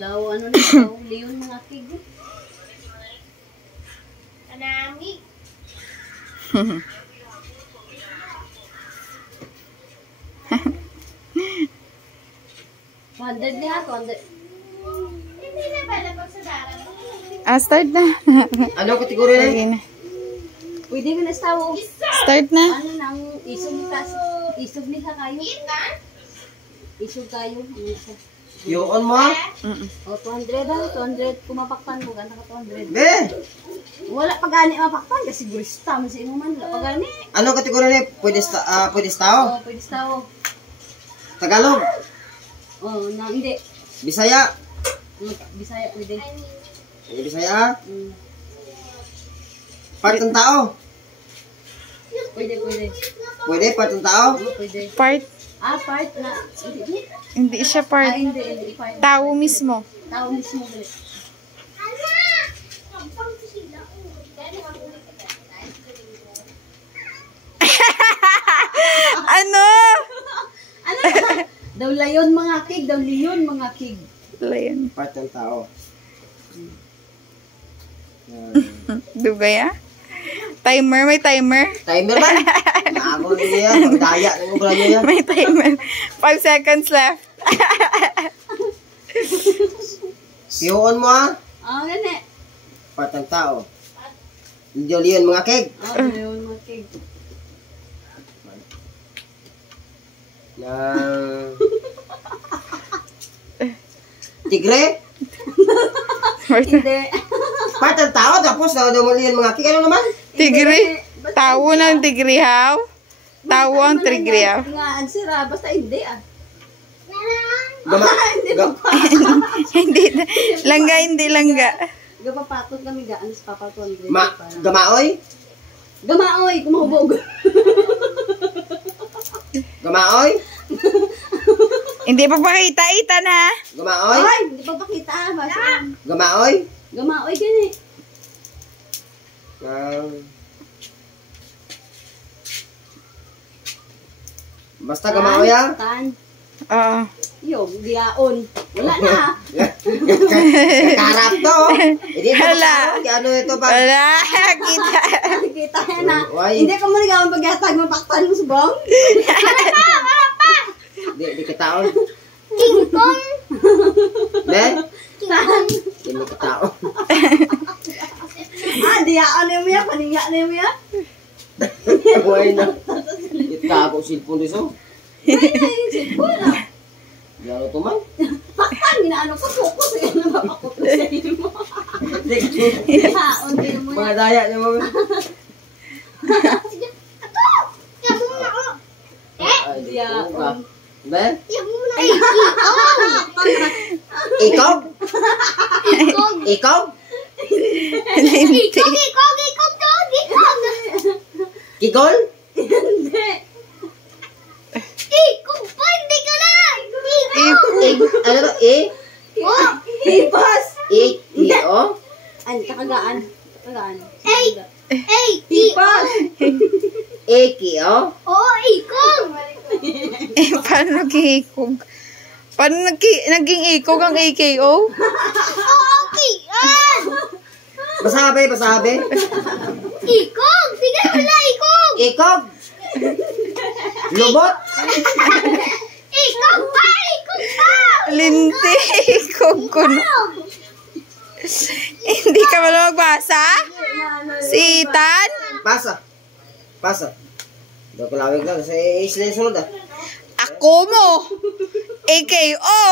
Daw, ano na daw, leon mga kig. Anami. 200 niya, 200. Hindi na ba na pagsadara? Start na. Ano kategori na? Sige na. Pwede mo na stawo. Start na. Ano nang isog ni ka kayo? Isog kayo. Yun mo? O, 200 daw, 200. Kumapakpan mo, ganda ka 200. Be! Wala pa gani mapakpan, kasi gurista, masi mo man, wala pa gani. Ano kategori na? Pwede tao? O, pwede stawo. Tagalog? O, hindi. Bisaya? Bisaya, pwede. Pwede Bisaya? Part ng tao? Pwede. Pwede part ng tao? O, pwede. Part. Part na. Hindi siya part. Hindi. Part. Tao mismo. Tao mismo. Ano? Daw layon mga kig, daw leon mga kig. Layan. Part ng tao. Dugay ah. Timer, may timer. Timer man? Nago niya yan. Pagdaya ng ubra niya yan. May timer. 5 seconds left. Yun mo ah. Gani. Part ng tao. Liyon mga keg. Layon mga kig. Tigre? Hindi. Part ng tao, tapos liyon mga keg. Ano naman? Tigre. Tao ng tigrihaw. Tao ang tigrihaw. Nga, ansira. Basta hindi ah. Hindi. Langga, hindi langga. Gapapatot kami gaan sa Papa 200. Gamaoy? Gamaoy, kumahubog. Gamaoy? Hindi pa pakita, Itan ha. Gamaoy? Ay, hindi pa pakita. Gamaoy? Gamaoy gani. Basta gamaoy ah. Tan. Oo. Yung diyaon. Wala na. Karap to. Hindi pa Hala. ano ito pa. Wala. Kita. Kita yan na. Why? Hindi ka mo nagawang paghatag mo paktan mo sa bong. Wala pa. Di kitaon. King Kong. Ne? Tan. Di mo kitaon. Diyaon niyo mo yan. Paningya niyo mo yan. Buhay na. Itago silpon dito. Wala. Lalo to man. Paktan. Ginaano ko. Focus. Yan na mapakot sa iyo mo. Diyaon din mo Mga yan. daya niyo mo. Diyaon. Ne? Ikaw? Ikaw? Linti. Kikol? Hindi. Ano to? Hibas. O? Ay, kakagaan. Kakagaan. Hibas. Eki-o? Paano naging ikog? Paano naging ikog ang AKO? Basabi. Ikog? Lubot? Linti. Ikog ko na. Hindi ka wala magbasa? Si Itan? Pasa. Daw ko lawig lang. Sa sunod ah. Ako mo. AKO.